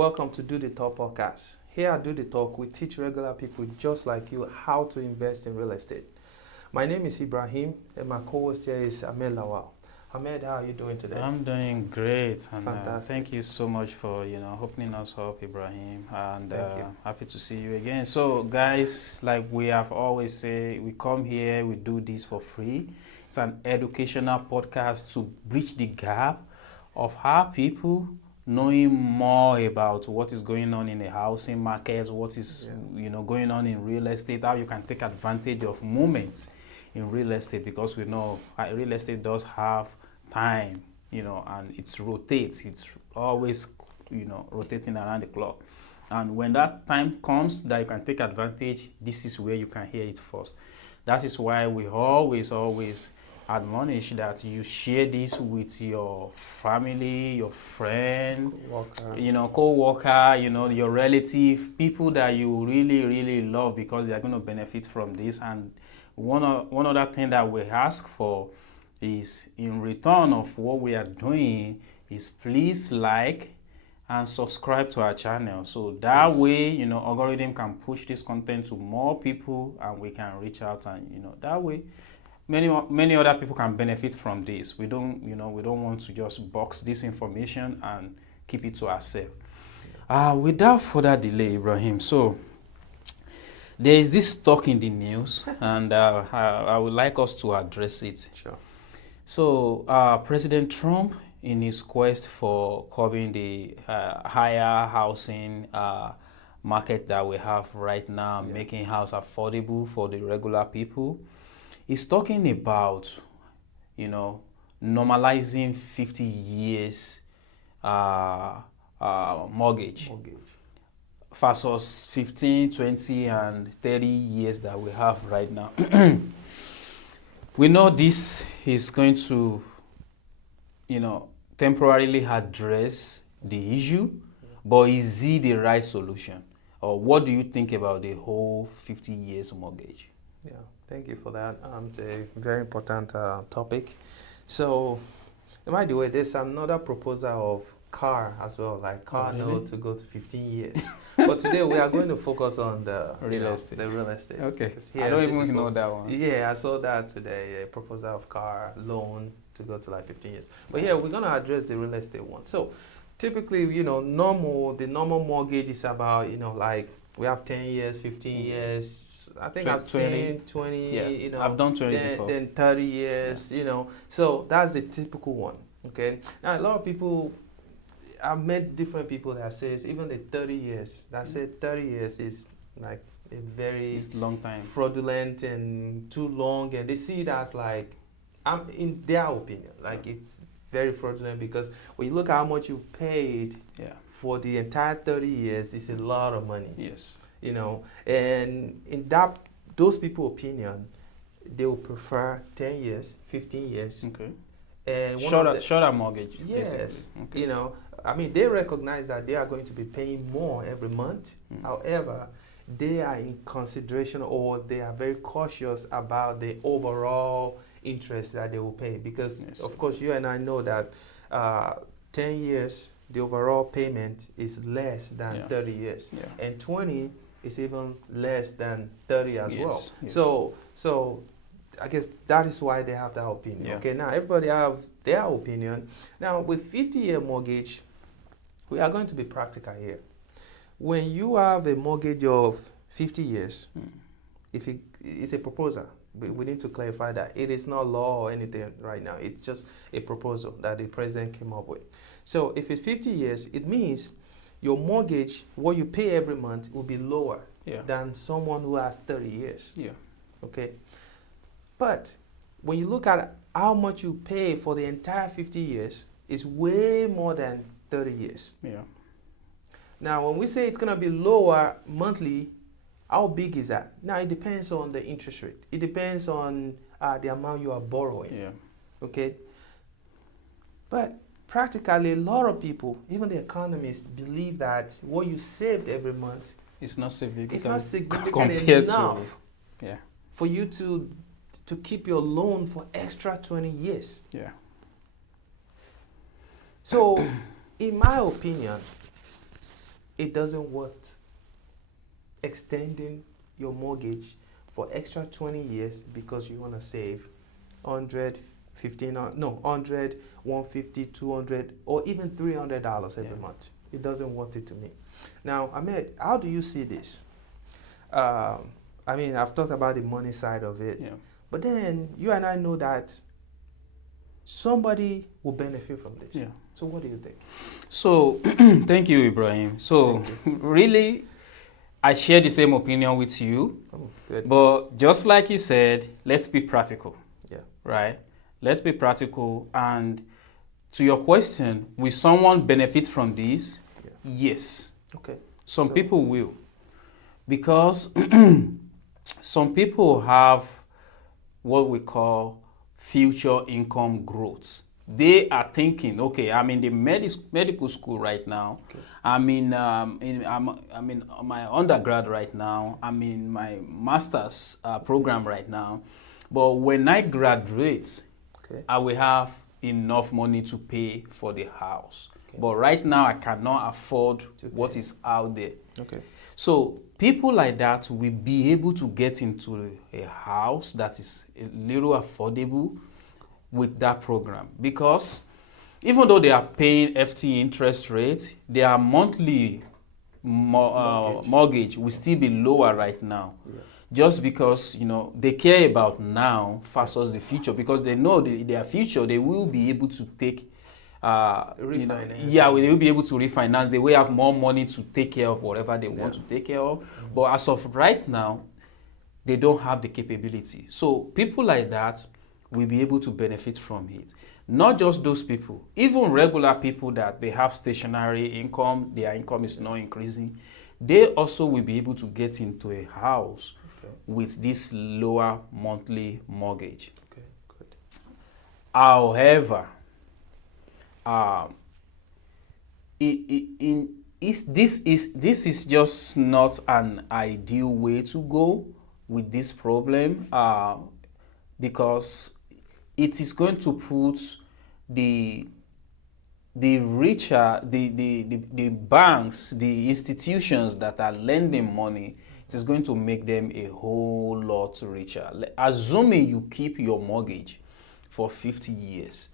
Welcome to Do the Talk podcast. Here at Do the Talk, we teach regular people just like you how to invest in real estate. My name is Ibrahim, and my co-host here is Ahmed Lawal. Ahmed, how are you doing today? I'm doing great, and Fantastic. thank you so much for opening us up, Ibrahim, and Thank you. happy to see you again. So, guys, like we have always said, we come here, we do this for free. It's an educational podcast to bridge the gap of how people knowing more about what is going on in the housing market, what is going on in real estate, how you can take advantage of moments in real estate, because we know real estate does have time, and it rotates. It's always, rotating around the clock. And when that time comes that you can take advantage, this is where you can hear it first. That is why we always admonish that you share this with your family, your friend, co-worker, your relative, people that you really love, because they are going to benefit from this. And one other thing that we ask for is, in return of what we are doing, is please like and subscribe to our channel, so that way algorithm can push this content to more people, and we can reach out, and that way many other people can benefit from this. We don't want to just box this information and keep it to ourselves. Without further delay, Ibrahim, so there is this talk in the news, and I would like us to address it. Sure. So, President Trump, in his quest for curbing the higher housing market that we have right now, making house affordable for the regular people, is talking about, normalizing 50 years mortgage versus 15, 20, and 30 years that we have right now. We know this is going to, temporarily address the issue, but is it the right solution? Or what do you think about the whole 50 years mortgage? Yeah, thank you for that. It's a very important topic. So, by the way, there's another proposal of car as well, like car note to go to 15 years. But today we are going to focus on the real estate. The real estate. Okay. I don't even know that one. Yeah, I saw that today. A proposal of car loan to go to like 15 years. But yeah, we're gonna address the real estate one. So typically, the normal mortgage is about, like we have 10 years, 15 years. I think I've seen 20, Yeah, I've done 20 before. Then 30 years, So that's the typical one. Okay. Now a lot of people, I've met different people that says even the 30 years, that said 30 years is like a very long time, fraudulent and too long, and they see it as like, in their opinion, like it's very fraudulent, because when you look at how much you paid for the entire 30 years, it's a lot of money. Yes. And in those people's opinion, they will prefer 10 years, 15 years. Okay. And shorter mortgage. Yes. Okay. They recognize that they are going to be paying more every month. However, they are in consideration, or they are very cautious about the overall interest that they will pay, because of course you and I know that 10 years the overall payment is less than 30 years, and 20 is even less than 30 as well. Yes. So I guess that is why they have that opinion. Okay, now everybody have their opinion. Now with 50-year mortgage, we are going to be practical here. When you have a mortgage of 50 years, if it's a proposal, we need to clarify that it is not law or anything right now. It's just a proposal that the president came up with. So if it's 50 years, it means your mortgage, what you pay every month, will be lower than someone who has 30 years. Yeah. Okay. But when you look at how much you pay for the entire 50 years, it's way more than 30 years. Yeah. Now, when we say it's going to be lower monthly, how big is that? Now, it depends on the interest rate. It depends on the amount you are borrowing. Yeah. Okay. But practically, a lot of people, even the economists, believe that what you saved every month, it's not significant. It's not significant compared enough to, for you to keep your loan for extra 20 years. Yeah. So, in my opinion, it doesn't worth extending your mortgage for extra 20 years because you want to save 100, 15, no, 100, 150, 200, or even $300 every month. It doesn't worth it to me. Now, Ahmed, how do you see this? I mean, I've talked about the money side of it, but then you and I know that somebody will benefit from this. So what do you think? So, thank you, Ibrahim. So, really, I share the same opinion with you. Oh, good. But just like you said, let's be practical. Yeah. Right? Let's be practical. And to your question, will someone benefit from this? Yes. Okay. Some people will. Because some people have what we call future income growth. They are thinking, okay, I'm in the medical school right now. Okay. I'm in my undergrad right now. I'm in my master's program right now. But when I graduate, I will have enough money to pay for the house. But right now, I cannot afford what is out there. So people like that will be able to get into a house that is a little affordable with that program, because even though they are paying FT interest rate, their monthly mortgage will still be lower right now. Just because they care about now versus the future, because they know their future they will be able to take refinance. They will be able to refinance. They will have more money to take care of whatever they want to take care of. But as of right now, they don't have the capability. So people like that will be able to benefit from it. Not just those people, even regular people that they have stationary income, their income is not increasing, they also will be able to get into a house with this lower monthly mortgage. Okay, good. However, this is just not an ideal way to go with this problem, because it is going to put the richer, the banks, the institutions that are lending money, it is going to make them a whole lot richer. Assuming you keep your mortgage for 50 years.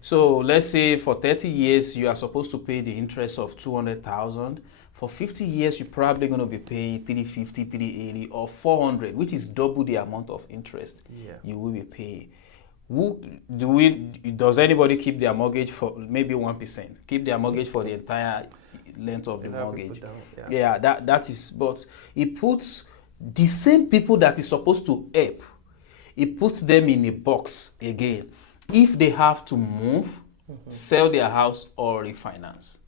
So let's say for 30 years, you are supposed to pay the interest of 200,000. For 50 years, you're probably going to be paying 350, 380, or 400, which is double the amount of interest you will be paying. Does anybody keep their mortgage for maybe 1%? Keep their mortgage for the entire length of the mortgage? That is, but it puts the same people that is supposed to help, it puts them in a box again if they have to move, sell their house, or refinance.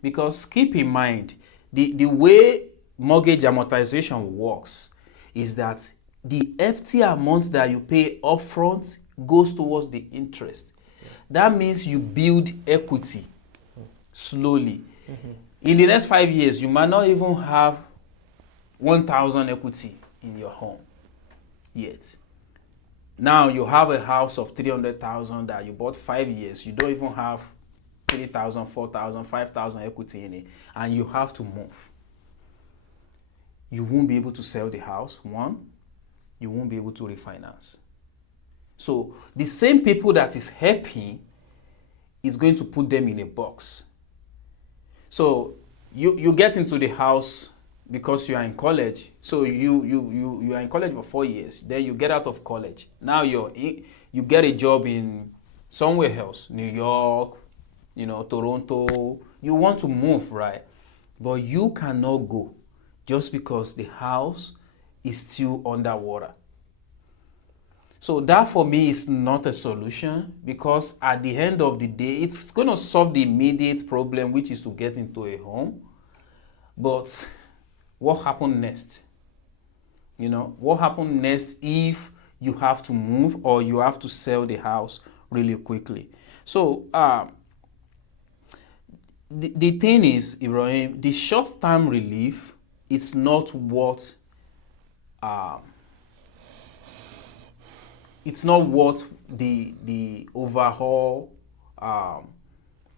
Because keep in mind, the way mortgage amortization works is that the FT amount that you pay upfront goes towards the interest. That means you build equity slowly. In the next 5 years, you might not even have 1,000 equity in your home yet. Now you have a house of 300,000 that you bought 5 years. You don't even have 3,000, 4,000, 5,000 equity in it, and you have to move. You won't be able to sell the house, one. You won't be able to refinance. So the same people that is helping is going to put them in a box. So you get into the house because you are in college. So you are in college for 4 years. Then you get out of college. Now you get a job in somewhere else, New York, Toronto. You want to move, right? But you cannot go just because the house is still underwater. So that for me is not a solution, because at the end of the day, it's going to solve the immediate problem, which is to get into a home. But what happens next? What happens next if you have to move or you have to sell the house really quickly? So the thing is, Ibrahim, the short-term relief is not what it's not what the overall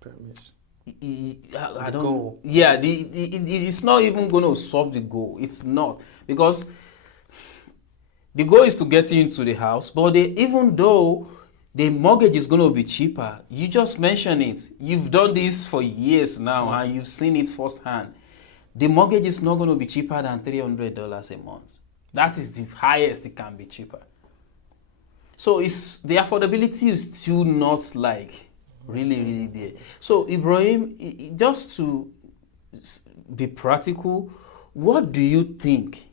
premise. I The don't. goal. Yeah, it's not even going to solve the goal. It's not, because the goal is to get you into the house. But even though the mortgage is going to be cheaper, you just mentioned it. You've done this for years now, and you've seen it firsthand. The mortgage is not going to be cheaper than $300 a month. That is the highest it can be cheaper. So it's the affordability is still not like really there. So Ibrahim, just to be practical, what do you think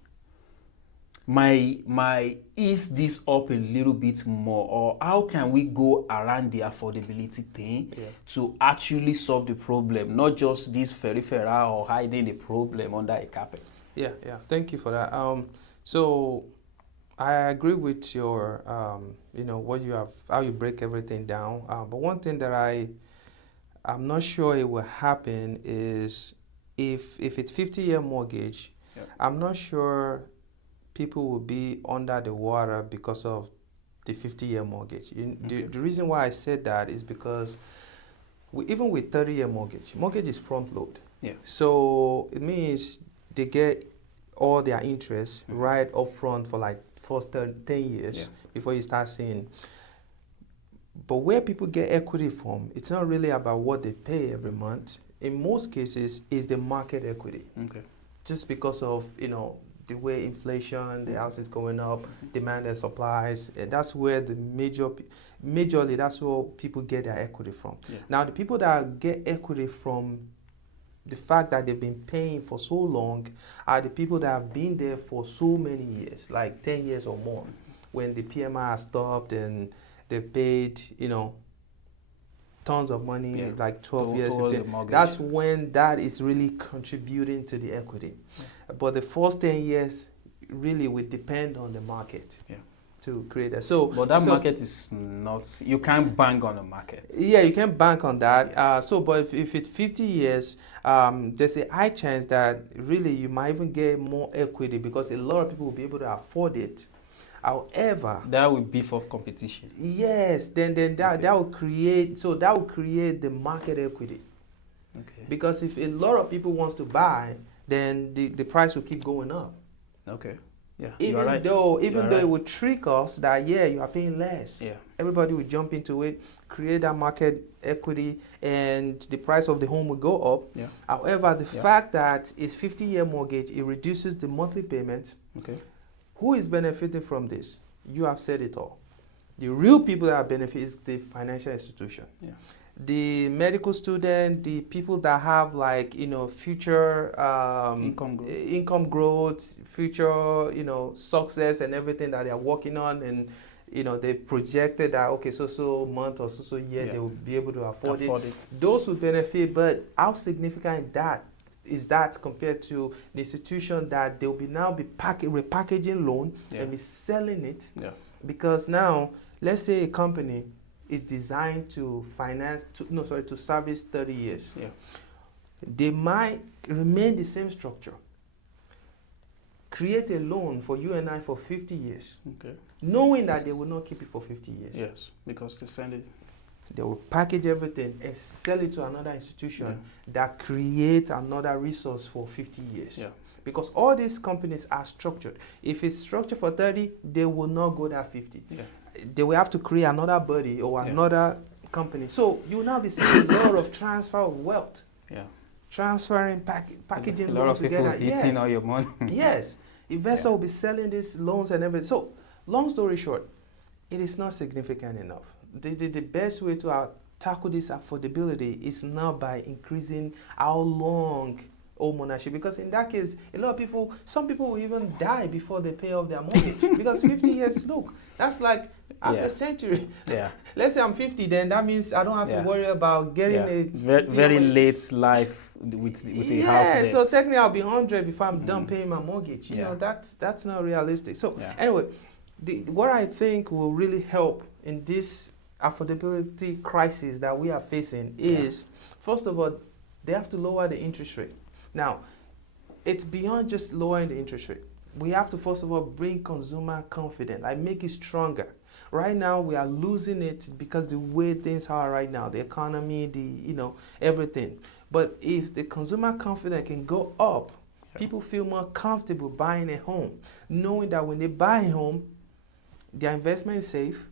my ease this up a little bit more, or how can we go around the affordability thing to actually solve the problem, not just this peripheral or hiding the problem under a carpet? Yeah. Thank you for that. So I agree with your, what you have, how you break everything down. But one thing that I'm not sure it will happen is if it's 50-year mortgage, I'm not sure people will be under the water because of the 50-year mortgage. The reason why I said that is because even with 30-year mortgage is front load. Yeah. So it means they get all their interest right up front for like first 10 years before you start seeing. But where people get equity from, it's not really about what they pay every month. In most cases, is the market equity. Okay. Just because of, the way inflation, the house is going up, demand and supplies, that's where majorly that's where people get their equity from. Yeah. Now, the people that get equity from the fact that they've been paying for so long are the people that have been there for so many years, like 10 years or more, when the PMI has stopped and they've paid, tons of money, like 12 years, 15. That's when that is really contributing to the equity. But the first 10 years really would depend on the market to create that. But that market is not, you can't bank on the market. Yeah, you can bank on that. Yes. But if it's 50 years, there's a high chance that really you might even get more equity because a lot of people will be able to afford it. However, that will beef up competition. Yes, then that will create the market equity. Okay. Because if a lot of people wants to buy, then the price will keep going up. Okay. Yeah. Even though it would trick us that you are paying less. Yeah. Everybody will jump into it, create that market equity, and the price of the home will go up. Yeah. However, the fact that it's 50-year mortgage, it reduces the monthly payment. Okay. Who is benefiting from this? You have said it all. The real people that are benefiting is the financial institution. Yeah. The medical student, the people that have future income growth, future success and everything that they are working on, and they projected that so month or so year they will be able to afford it. Those will benefit, but how significant is that compared to the institution that they'll be repackaging loan and be selling it? Yeah. Because now, let's say a company is designed to to service 30 years. Yeah. They might remain the same structure. Create a loan for you and I for 50 years. Okay. Knowing that they will not keep it for 50 years. Yes, because they send it. They will package everything and sell it to another institution that creates another resource for 50 years. Yeah. Because all these companies are structured. If it's structured for 30, they will not go that 50. Yeah. They will have to create another body or another company. So you will now be seeing a lot of transfer of wealth. Yeah. Transferring, packaging loans together. A lot of people eating all your money. Yes. Investors will be selling these loans and everything. So, long story short, it is not significant enough. The best way to tackle this affordability is not by increasing how long home ownership, because in that case, some people will even die before they pay off their mortgage because 50 years, look, that's like half a century. Yeah. Let's say I'm 50, then that means I don't have to worry about getting a very late life with a house debt. So technically I'll be 100 before I'm done paying my mortgage. You know, that's not realistic. So anyway, what I think will really help in this affordability crisis that we are facing is, first of all, they have to lower the interest rate. Now, it's beyond just lowering the interest rate. we have to first of all bring consumer confidence, like make it stronger. Right now we are losing it because the way things are right now, the economy, everything. But if the consumer confidence can go up, people feel more comfortable buying a home, knowing that when they buy a home, their investment is safe,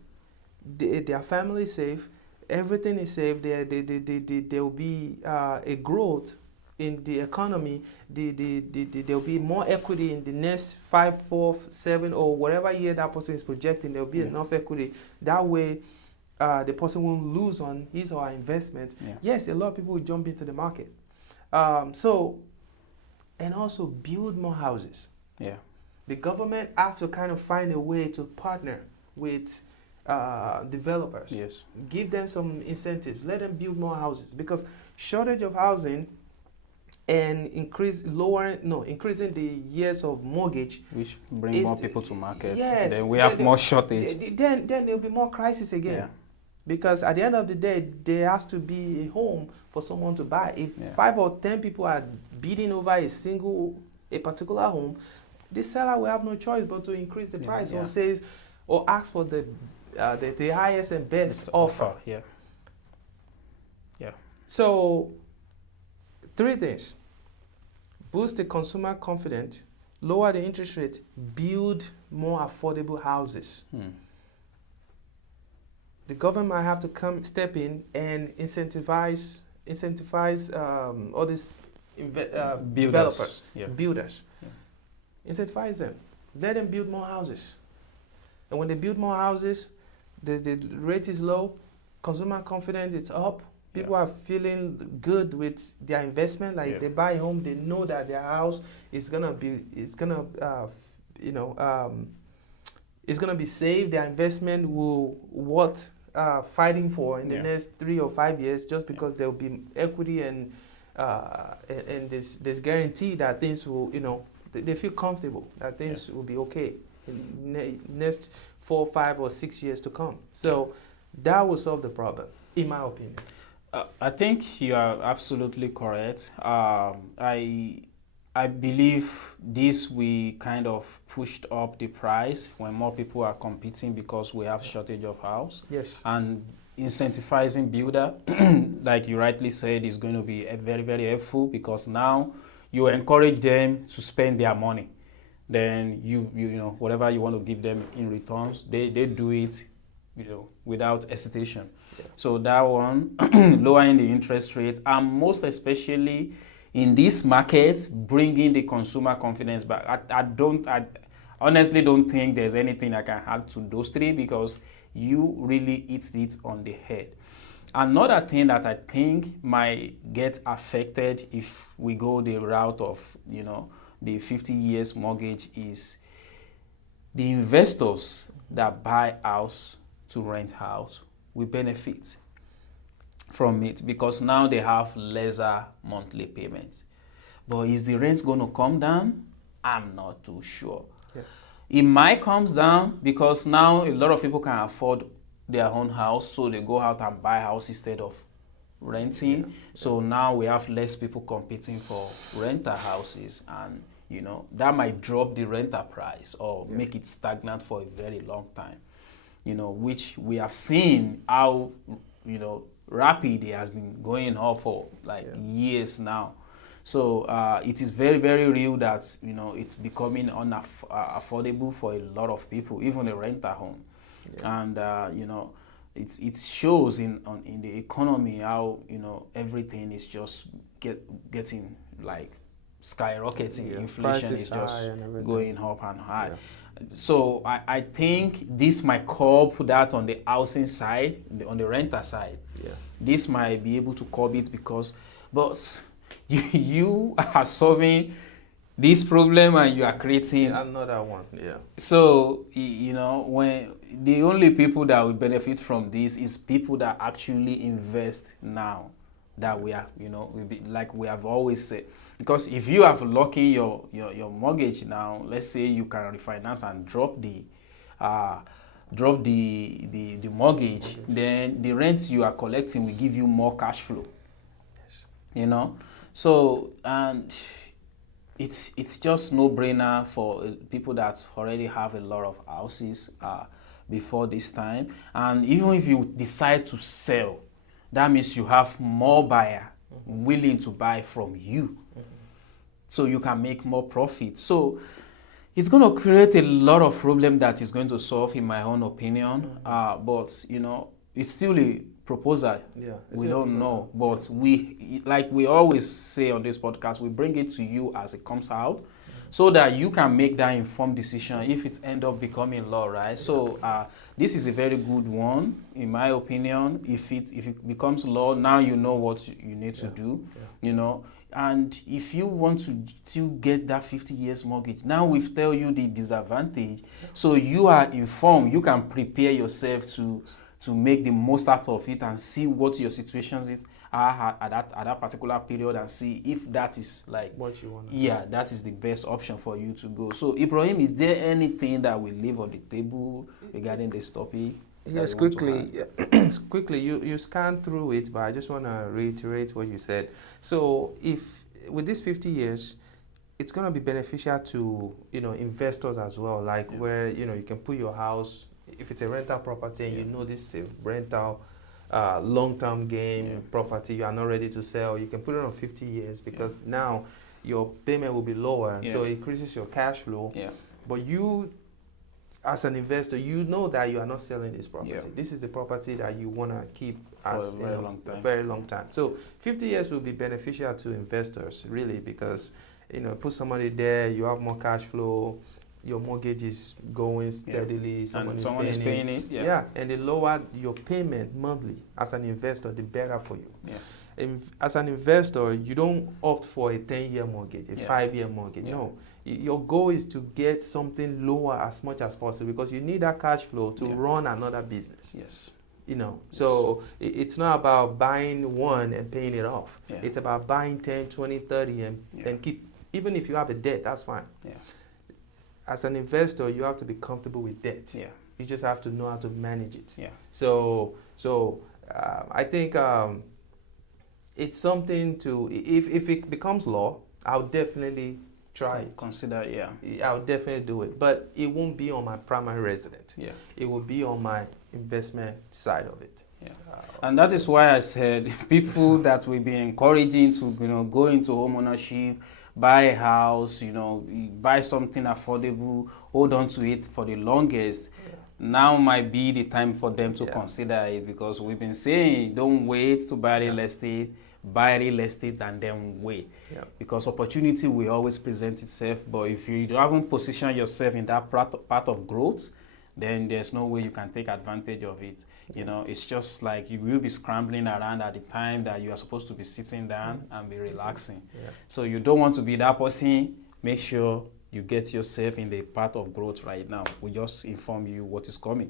their family is safe, everything is safe. There will be a growth in the economy. There will be more equity in the next 5, 4, 7, or whatever year that person is projecting. There will be enough equity. That way, the person won't lose on his or her investment. Yeah. Yes, a lot of people will jump into the market. And also build more houses. Yeah. The government have to kind of find a way to partner with developers. Yes. Give them some incentives. Let them build more houses, because shortage of housing and increasing the years of mortgage, which bring more people to market. Yes, then we have more shortage. Then there'll be more crisis again. Yeah. Because at the end of the day, there has to be a home for someone to buy. If 5 or 10 people are bidding over a particular home, the seller will have no choice but to increase the price or ask for the highest and best offer. Yeah. Yeah. So 3 things: boost the consumer confidence, lower the interest rate, build more affordable houses. The government might have to step in and incentivize all these developers, builders. Yeah. Incentivize them. Let them build more houses. And when they build more houses, the rate is low, consumer confidence is up. People are feeling good with their investment. Like they buy a home, they know that their house is gonna be safe. Their investment will worth fighting for in the next 3 or 5 years, just because there will be equity and this guarantee that things will, they feel comfortable that things will be okay in the next 4, 5, or 6 years to come. So that will solve the problem, in my opinion. I think you are absolutely correct. I believe this we kind of pushed up the price when more people are competing, because we have shortage of house. Yes. And incentivizing builder, like you rightly said, is going to be very, very helpful, because now you encourage them to spend their money. Then you know, whatever you want to give them in returns, they do it, without hesitation. Yeah. So that one, lowering the interest rate, and most especially in this market, bringing the consumer confidence back. I honestly don't think there's anything I can add to those 3, because you really hit it on the head. Another thing that I think might get affected if we go the route of, the 50 years mortgage, is the investors that buy house to rent house will benefit from it, because now they have lesser monthly payments. But is the rent going to come down? I'm not too sure. Yeah. It might come down, because now a lot of people can afford their own house, so they go out and buy a house instead of renting. Yeah. So now we have less people competing for rental houses, and that might drop the rental price or make it stagnant for a very long time. Which we have seen how rapid it has been going up for years now. So it is very, very real that it's becoming unaffordable for a lot of people, even a rental home. Yeah. And it shows in the economy how everything is just getting skyrocketing. Yeah. Inflation is just going up and high. Yeah. So I think this might curb that on the housing side, on the renter side. Yeah. This might be able to curb it, but you are solving this problem and you are creating another one. Yeah. So when the only people that will benefit from this is people that actually invest now, that we have, like we have always said. Because if you have locked in your mortgage now, let's say you can refinance and drop the mortgage, then the rents you are collecting will give you more cash flow. Yes. So, and it's just no brainer for people that already have a lot of houses before this time. And even if you decide to sell, that means you have more buyer willing to buy from you, so you can make more profit. So it's going to create a lot of problem that is going to solve, in my own opinion. But it's still a proposal. Yeah, We don't know, but like we always say on this podcast, we bring it to you as it comes out, so that you can make that informed decision if it end up becoming law, right? So this is a very good one, in my opinion. If it becomes law, now you know what you need to do. And if you want to still get that 50 years mortgage, now we've tell you the disadvantage, so you are informed. You can prepare yourself to make the most out of it and see what your situations are at that particular period, and see if that is like what you want. Yeah, that is the best option for you to go. So Ibrahim, is there anything that we leave on the table regarding this topic? Yes, quickly. Quickly, you scan through it, but I just want to reiterate what you said. So if with these 50 years, it's going to be beneficial to investors as well, like where you can put your house, if it's a rental property and you know this is a rental long-term game property, you are not ready to sell, you can put it on 50 years because now your payment will be lower, so it increases your cash flow. But you, as an investor, you know that you are not selling this property. This is the property that you want to keep for a very long time. So 50 years will be beneficial to investors, really, because put somebody there, you have more cash flow, your mortgage is going steadily, someone is paying it. And the lower your payment monthly as an investor, the better for you. As an investor, you don't opt for a 10-year mortgage, a 5-year mortgage. No. Your goal is to get something lower as much as possible, because you need that cash flow to run another business. So it's not about buying one and paying it off. It's about buying 10, 20, 30 and keep, even if you have a debt, that's fine. As an investor, you have to be comfortable with debt. You just have to know how to manage it. So I think it's something to, if it becomes law, I'll definitely try it. Consider, I'll definitely do it, but it won't be on my primary residence. It will be on my investment side of it. And that is why I said people that we've been encouraging to go into home ownership, buy a house, buy something affordable, hold on to it for the longest. Now might be the time for them to consider it, because we've been saying don't wait to buy real estate. Buy real estate and then wait, because opportunity will always present itself. But if you haven't positioned yourself in that part of growth, then there's no way you can take advantage of it. It's just like you will be scrambling around at the time that you are supposed to be sitting down and be relaxing. So you don't want to be that person. Make sure you get yourself in the part of growth right now. We just inform you what is coming.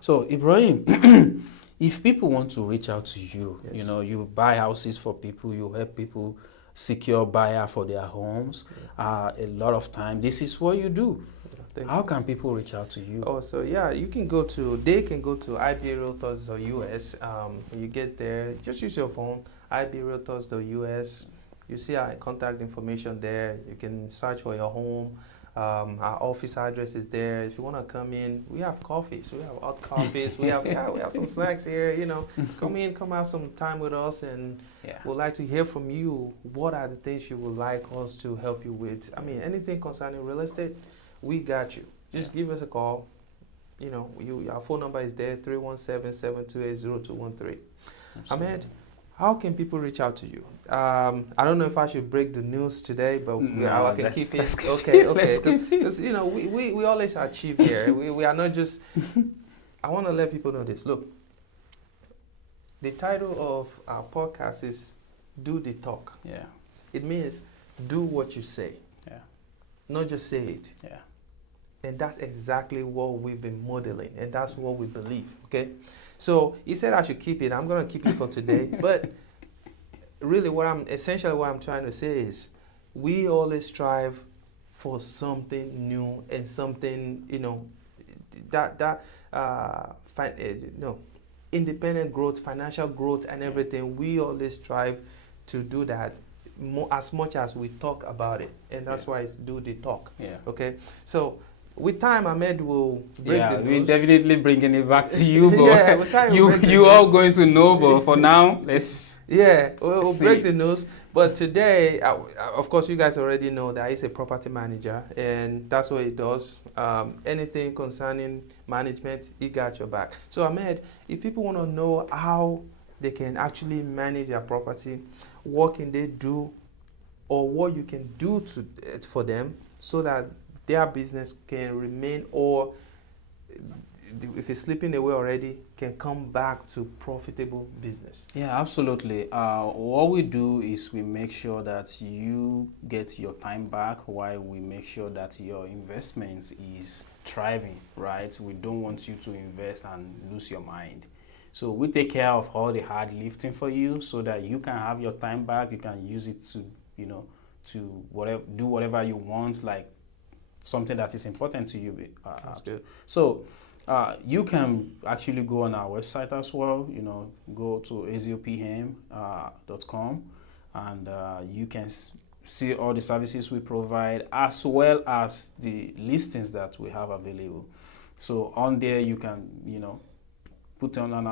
So Ibrahim, if people want to reach out to you, you buy houses for people, you help people secure buyer for their homes. A lot of time, this is what you do. How can people reach out to you? Oh, so they can go to ibrealtors.us. When you get there, just use your phone, ibrealtors.us. You see our contact information there. You can search for your home. Our office address is there. If you want to come in, we have coffees. We have hot coffees. we have some snacks here. Come in, come have some time with us, and we'd like to hear from you. What are the things you would like us to help you with? I mean, anything concerning real estate, we got you. Just give us a call. Our phone number is there, 317-728-0213. Ahmed, how can people reach out to you? I don't know if I should break the news today, but I can keep it. Okay. Because we always achieve here. We are not just. I want to let people know this. Look, the title of our podcast is "Do the Talk." It means do what you say. Not just say it. And that's exactly what we've been modeling, and that's what we believe. Okay. So he said I should keep it. I'm going to keep it for today. But really what I'm trying to say is we always strive for something new and something, independent growth, financial growth and everything. We always strive to do that as much as we talk about it, and that's why it's do the talk. Yeah. Okay. So with time, Ahmed will break the news. We're definitely bringing it back to you, but Yeah, with time we'll break the you news. all going to know, but for now, let's we'll see. break the news. But today, of course, you guys already know that he's a property manager, and that's what he does. Anything concerning management, he got your back. So Ahmed, if people want to know how they can actually manage their property, what can they do, or what you can do for them so that their business can remain, or if it's slipping away already, can come back to profitable business? Yeah, absolutely. What we do is we make sure that you get your time back while we make sure that your investments is thriving, right? We don't want you to invest and lose your mind. So we take care of all the hard lifting for you so that you can have your time back. You can use it to, do whatever you want, like something that is important to you. That's good. So you can actually go on our website as well, go to azopm.com, and you can see all the services we provide as well as the listings that we have available. So on there you can, put in an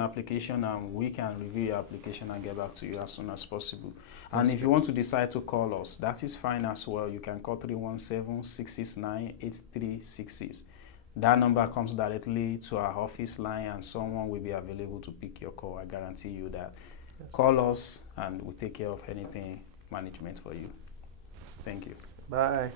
application, and we can review your application and get back to you as soon as possible. And if you want to decide to call us, that is fine as well. You can call 317-669-8366. That number comes directly to our office line, and someone will be available to pick your call. I guarantee you that. Call us and we'll take care of anything management for you. Thank you. Bye.